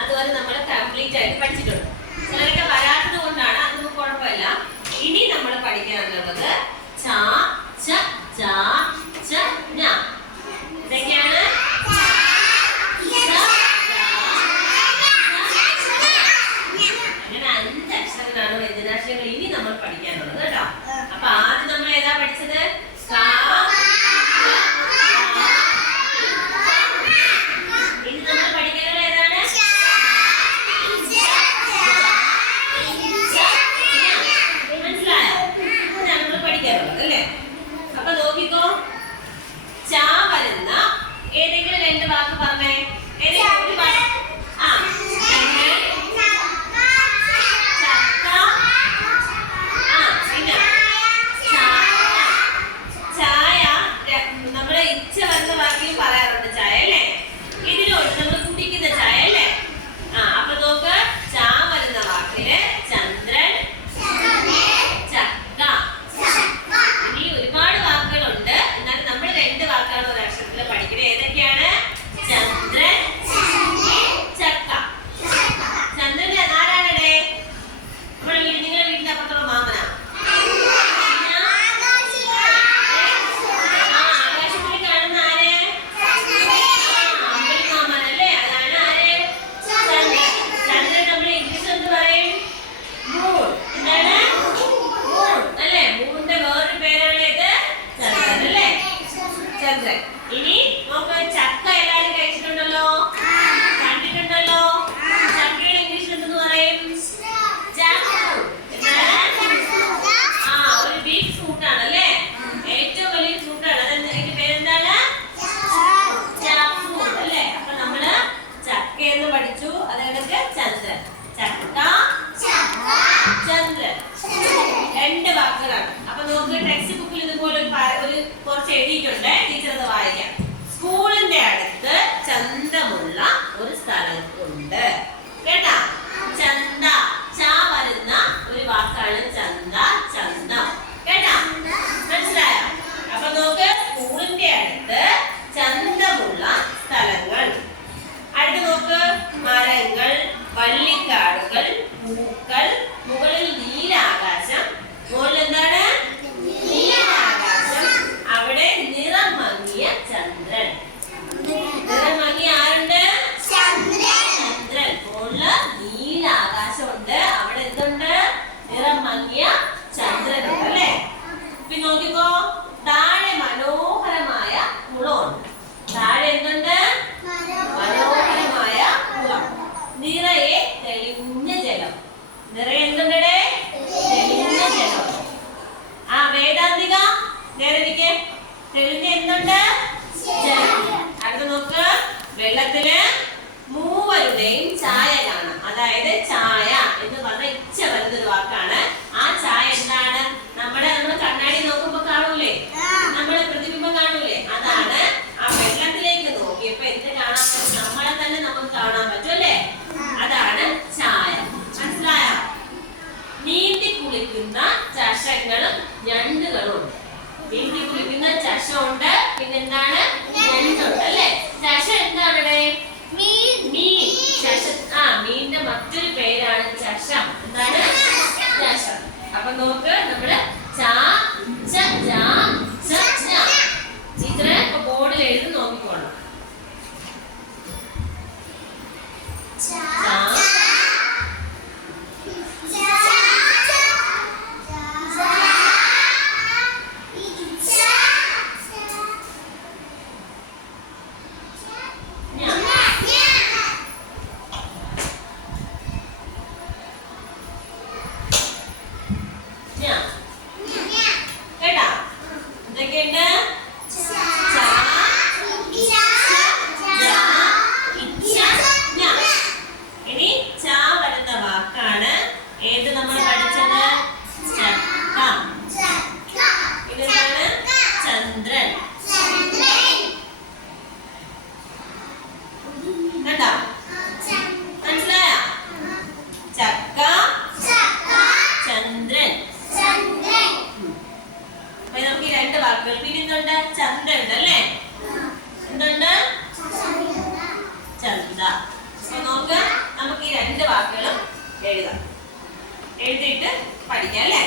അതുവരെ നമ്മൾ കംപ്ലീറ്റ് ആയിട്ട് പഠിച്ചിട്ടുണ്ട്. ചിലരൊക്കെ വരാത്തത് കൊണ്ടാണ്, അതൊന്നും കുഴപ്പമില്ല. ഇനി നമ്മൾ പഠിക്കാനുള്ളത് ച ച ജ ച ഞ. ഇതൊക്കെയാണ് അങ്ങനെ 5 അക്ഷരങ്ങളാണ് വ്യഞ്ജനാക്ഷരങ്ങൾ ഇനി നമ്മൾ പഠിക്കാനുള്ളത് കേട്ടോ. അപ്പൊ ആദ്യം നമ്മൾ ഏതാ പഠിച്ചത്? ഇനി നമ്മൾ പഠിക്കുന്നത് ഏതാണ്? മനസ്സിലായോ? ഇതാണ് നമ്മൾ പഠിക്കാനുള്ളത് അല്ലേ? അപ്പൊ നോക്കിക്കോ, ച വരുന്ന ഏതെങ്കിലും 2 വാക്ക് പറഞ്ഞേ. ഏതെങ്കിലും ഒരു വാക്ക്. പറയാറുണ്ട് ചായ അല്ലേ? ഇതിനോട് നമ്മൾ കുടിക്കുന്ന ചായ അല്ലേ? അപ്പൊ നോക്ക്, ച വരുന്ന വാക്കില് ചന്ദ്രൻ, ചക്ക. ഇനി ഒരുപാട് വാക്കുകളുണ്ട്, എന്നാലും നമ്മൾ 2 വാക്കാണ് ഒരു അക്ഷരത്തിൽ പഠിക്കുന്നത്. ഏതൊക്കെയാണ്? ചന്ദ്രൻ, ചക്ക. ചന്ദ്രൻ ആരാണേ? നമ്മുടെ നിങ്ങളുടെ വീട്ടിന്റെ അപ്പുറത്തുള്ള മാമനാ? ഇനി നോക്ക്, ചക്ക എല്ലാവരും കഴിച്ചിട്ടുണ്ടല്ലോ, കണ്ടിട്ടുണ്ടല്ലോ. ചക്കയുടെ ഇംഗ്ലീഷിൽ എന്തെന്ന് പറയും? ഒരു ബിഗ് ഫ്രൂട്ട് ആണ് അല്ലേ? ഏറ്റവും വലിയ ഫ്രൂട്ടാണ്. അതിന്റെ പേരെന്താണ്? ജാക്ക് ഫ്രൂട്ട് അല്ലേ? അപ്പൊ നമ്മള് ചക്ക എന്ന് പഠിച്ചു. അതായത് ചന്ദ്രൻ, ചക്ക, ചന്ദ്രൻ 2 വാക്കുകളാണ്. അപ്പൊ നോക്ക്, ടെക്സ്റ്റ് ബുക്കിൽ ഇതുപോലെ ഒരു കുറച്ച് എഴുതിയിട്ടുണ്ട്. ടീച്ചർ അത് വായിക്കാം. സ്കൂളിന്റെ അടുത്ത് ചന്തമുള്ള ഒരു സ്ഥലം ഉണ്ട് കേട്ടാ. ചന്ത, ച വരുന്ന ഒരു വാക്കാണ് ചന്ത, ചന്തം കേട്ടാ. മനസ്സിലായോ? അപ്പൊ നോക്ക്, സ്കൂളിന്റെ അടുത്ത് ചന്തമുള്ള സ്ഥലങ്ങൾ. അടുത്ത് നോക്ക്, മരങ്ങൾ, വള്ളിക്കാടുകൾ, പൂക്കൾ, മുകളിൽ നീലാകാശം. മുകളിൽ എന്താണ്? നീലാകാശം. അവിടെ നിറം മങ്ങിയ ചന്ദ്രൻ. നിറം മങ്ങിയ ആരുണ്ട്? ചന്ദ്രൻ. മുകളില് നീലാകാശമുണ്ട്, അവിടെ എന്തുണ്ട്? നിറം മങ്ങിയ ചന്ദ്രനുണ്ട് അല്ലേ? പിന്നെ നോക്കിക്കോ, താഴെ മനോഹരമായ കുളമുണ്ട്. താഴെ എന്തുണ്ട്? മനോഹരമായ കുളം. നിറയെ തെളിഞ്ഞ ജലം. നിറയെ എന്തുണ്ട്? തെളിഞ്ഞ ജലം. വേദാന്തിക നേരെ തെളിഞ്ഞ എന്തുണ്ട്? ജലം. അടുത്ത നോക്ക്, വെള്ളത്തില് മൂവരുടെയും ചായ കാണാം. അതായത് ചായ എന്ന് പറഞ്ഞ ഇച്ച വരുന്നൊരു വാക്കാണ്. ആ ചായ എന്താണ്? നമ്മൾ കണ്ണാടി നോക്കുമ്പോ കാണൂലേ, നമ്മള് പ്രതിബിംബം കാണൂലേ, അതാണ്. ആ വെള്ളത്തിലേക്ക് നോക്കിയപ്പോ എന്ത് കാണാൻ പറ്റും? നമ്മളെ തന്നെ നമുക്ക് കാണാൻ പറ്റും അല്ലേ? അതാണ് ചായ. മനസ്സിലായോ? നീന്തി കുളിക്കുന്ന ചഷങ്ങളും ഞണ്ടുകളും ഉണ്ട്. നീന്തി കുളിക്കുന്ന ചഷമുണ്ട്, പിന്നെന്താണ്? ഞണ്ടുണ്ട് അല്ലേ? ചഷ എന്താണ്? മീൻ. ചഷ മീനിന്റെ മറ്റൊരു പേരാണ് ചഷം. എന്താണ്? ചഷം. അപ്പൊ നോക്ക്, നമ്മള് ടീച്ചറെ ഇപ്പൊ ബോർഡിൽ എഴുതി നോക്കിക്കോളാം. കേട്ടാ? എന്തൊക്കെയുണ്ട്? ഇനി ച വരുന്ന വാക്കാണ് ഏത് നമ്മൾ പഠിച്ചത്? ചക്ക. ഇതെന്താണ്? ചന്ദ്രൻ. കേട്ടാ? മനസ്സിലായോ? ചക്ക, ചന്ദ്രൻ. അപ്പൊ നമുക്ക് ഈ 2 വാക്കുകൾ. പിന്നെ എന്തുണ്ട്? ചന്ത ഉണ്ട് അല്ലേ? എന്തുണ്ട്? ചന്ത. അപ്പൊ നോക്ക്, നമുക്ക് ഈ രണ്ട് വാക്കുകളും എഴുതാം. എഴുതിയിട്ട് പഠിക്കാം അല്ലേ?